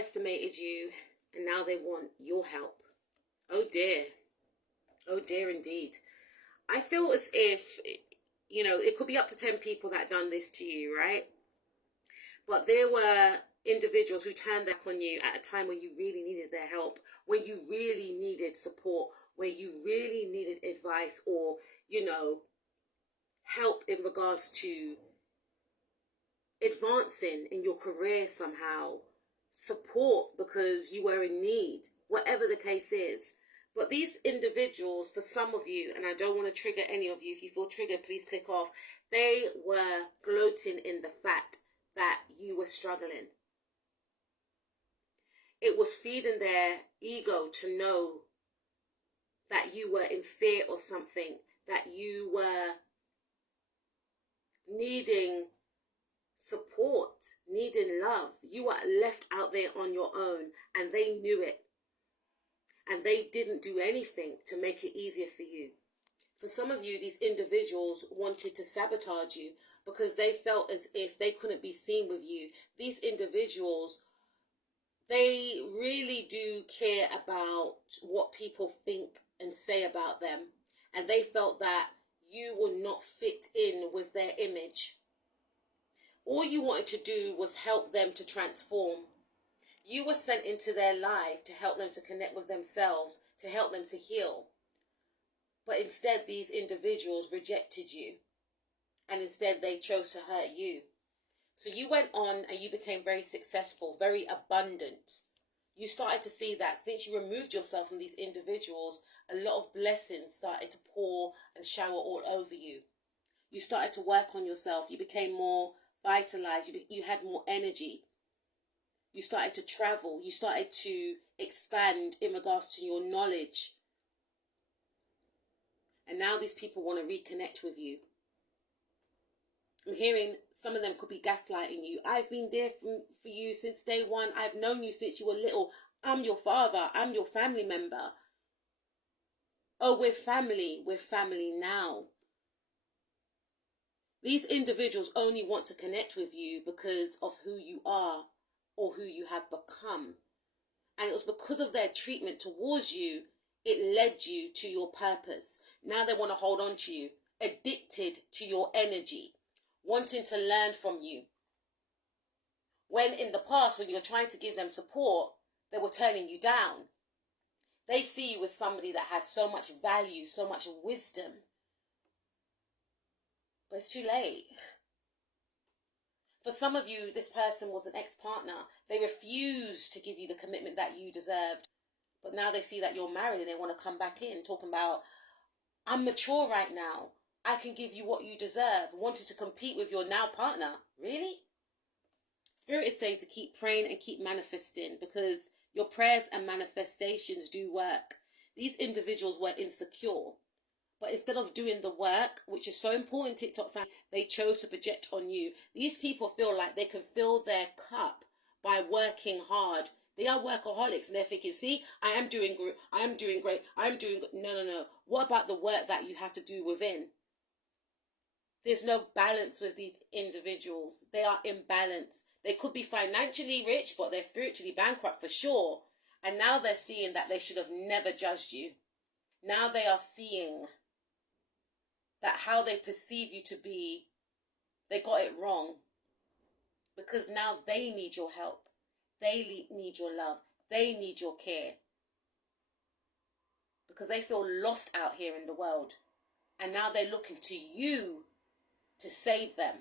underestimated you, and now they want your help. Oh dear. Oh dear indeed. I feel as if, it could be up to 10 people that done this to you, right? But there were individuals who turned their back on you at a time when you really needed their help, when you really needed support, when you really needed advice or, help in regards to advancing in your career somehow, support because you were in need, whatever the case is. But these individuals, for some of you, and I don't want to trigger any of you, if you feel triggered, please click off. They were gloating in the fact that you were struggling. It was feeding their ego to know that you were in fear or something, that you were needing support, needing love. You were left out there on your own, and they knew it. And they didn't do anything to make it easier for you. For some of you, these individuals wanted to sabotage you because they felt as if they couldn't be seen with you. These individuals, they really do care about what people think and say about them. And they felt that you would not fit in with their image. All you wanted to do was help them to transform. You were sent into their life to help them to connect with themselves, to help them to heal. But instead, these individuals rejected you. And instead, they chose to hurt you. So you went on and you became very successful, very abundant. You started to see that since you removed yourself from these individuals, a lot of blessings started to pour and shower all over you. You started to work on yourself. You became more vitalized. You had more energy. You started to travel. You started to expand in regards to your knowledge. And now these people want to reconnect with you. I'm hearing some of them could be gaslighting you. I've been there for you since day one. I've known you since you were little. I'm your father. I'm your family member. Oh, we're family. We're family now. These individuals only want to connect with you because of who you are or who you have become. And it was because of their treatment towards you, it led you to your purpose. Now they want to hold on to you, addicted to your energy, wanting to learn from you. When in the past, when you're trying to give them support, they were turning you down. They see you as somebody that has so much value, so much wisdom. But it's too late. For some of you, this person was an ex-partner. They refused to give you the commitment that you deserved. But now they see that you're married and they want to come back in talking about, I'm mature right now. I can give you what you deserve. Wanted to compete with your now partner. Really? Spirit is saying to keep praying and keep manifesting because your prayers and manifestations do work. These individuals were insecure. But instead of doing the work, which is so important, TikTok family, they chose to project on you. These people feel like they can fill their cup by working hard. They are workaholics and they're thinking, see, I am doing great. No. What about the work that you have to do within? There's no balance with these individuals. They are imbalanced. They could be financially rich, but they're spiritually bankrupt for sure. And now they're seeing that they should have never judged you. Now they are seeing that how they perceive you to be, they got it wrong. Because now they need your help. They need your love. They need your care. Because they feel lost out here in the world. And now they're looking to you to save them.